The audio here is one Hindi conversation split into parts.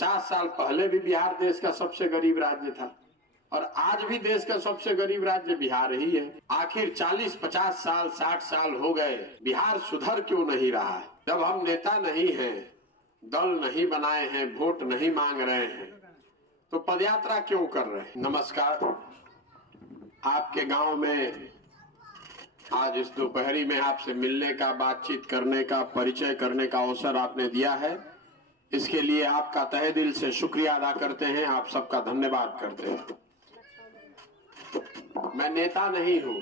50 साल पहले भी बिहार देश का सबसे गरीब राज्य था और आज भी देश का सबसे गरीब राज्य बिहार ही है। आखिर 40, 50 साल, 60 साल हो गए, बिहार सुधर क्यों नहीं रहा है? जब हम नेता नहीं हैं, दल नहीं बनाए हैं, वोट नहीं मांग रहे हैं, तो पदयात्रा क्यों कर रहे हैं? नमस्कार। आपके गांव में आज इस दोपहरी में आपसे मिलने का, बातचीत करने का, परिचय करने का अवसर आपने दिया है, इसके लिए आपका तहे दिल से शुक्रिया अदा करते हैं, आप सबका धन्यवाद करते हैं। मैं नेता नहीं हूं,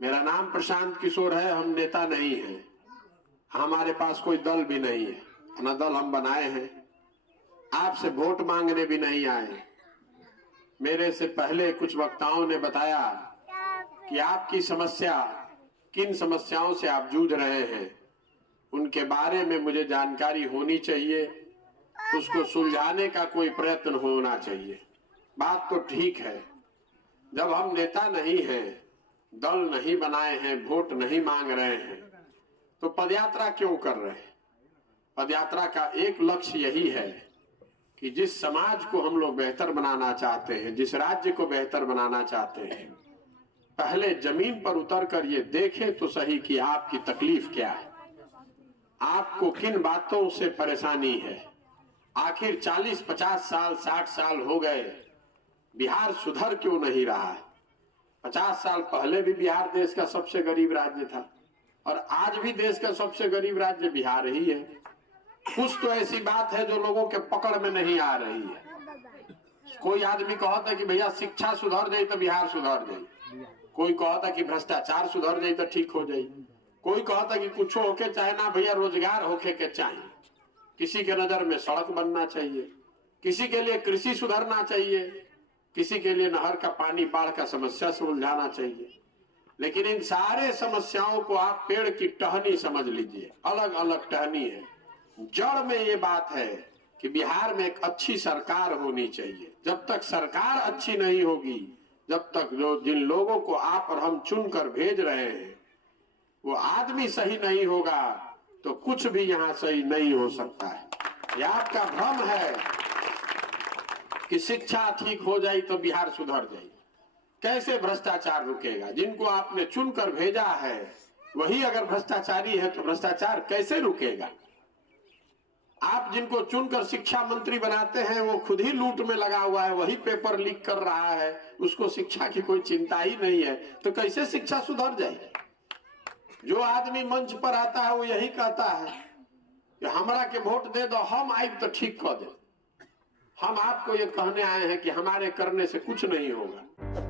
मेरा नाम प्रशांत किशोर है, हम नेता नहीं हैं, हमारे पास कोई दल भी नहीं है, न दल हम बनाए हैं, आपसे वोट मांगने भी नहीं आए। मेरे से पहले कुछ वक्ताओं ने बताया कि आपकी समस्या, किन समस्याओं से आप जूझ रहे हैं, उनके बारे में मुझे जानकारी होनी चाहिए, उसको सुलझाने का कोई प्रयत्न होना चाहिए। बात तो ठीक है, जब हम नेता नहीं हैं, दल नहीं बनाए हैं, वोट नहीं मांग रहे हैं, तो पदयात्रा क्यों कर रहे हैं? पदयात्रा का एक लक्ष्य यही है कि जिस समाज को हम लोग बेहतर बनाना चाहते हैं, जिस राज्य को बेहतर बनाना चाहते हैं, पहले जमीन पर उतरकर ये देखें तो सही कि आपकी तकलीफ क्या है, आपको किन बातों से परेशानी है। आखिर 40, 50 साल, 60 साल हो गए, बिहार सुधर क्यों नहीं रहा है? 50 साल पहले भी बिहार देश का सबसे गरीब राज्य था और आज भी देश का सबसे गरीब राज्य बिहार ही है। कुछ तो ऐसी बात है जो लोगों के पकड़ में नहीं आ रही है। कोई आदमी कहता है कि भैया शिक्षा सुधर जाए तो बिहार सुधर जाए, कोई कहता है कि भ्रष्टाचार सुधर जाए तो ठीक हो जाए, कोई कहता है कि कुछ होके चाहे ना भैया रोजगार होके के चाहिए, किसी के नजर में सड़क बनना चाहिए, किसी के लिए कृषि सुधरना चाहिए, किसी के लिए नहर का पानी, बाढ़ का समस्या सुलझाना चाहिए। लेकिन इन सारे समस्याओं को आप पेड़ की टहनी समझ लीजिए, अलग अलग टहनी है। जड़ में ये बात है कि बिहार में एक अच्छी सरकार होनी चाहिए। जब तक सरकार अच्छी नहीं होगी, जब तक जिन लोगों को आप और हम चुनकर भेज रहे हैं वो आदमी सही नहीं होगा, तो कुछ भी यहाँ सही नहीं हो सकता है। यह आपका भ्रम है कि शिक्षा ठीक हो जाए तो बिहार सुधर जाए। कैसे भ्रष्टाचार रुकेगा? जिनको आपने चुनकर भेजा है वही अगर भ्रष्टाचारी है तो भ्रष्टाचार कैसे रुकेगा? आप जिनको चुनकर शिक्षा मंत्री बनाते हैं वो खुद ही लूट में लगा हुआ है, वही पेपर लीक कर रहा है, उसको शिक्षा की कोई चिंता ही नहीं है, तो कैसे शिक्षा सुधर जाएगी? जो आदमी मंच पर आता है वो यही कहता है कि हमरा के वोट दे दो, हम आए तो ठीक कर दे। हम आपको ये कहने आए हैं कि हमारे करने से कुछ नहीं होगा।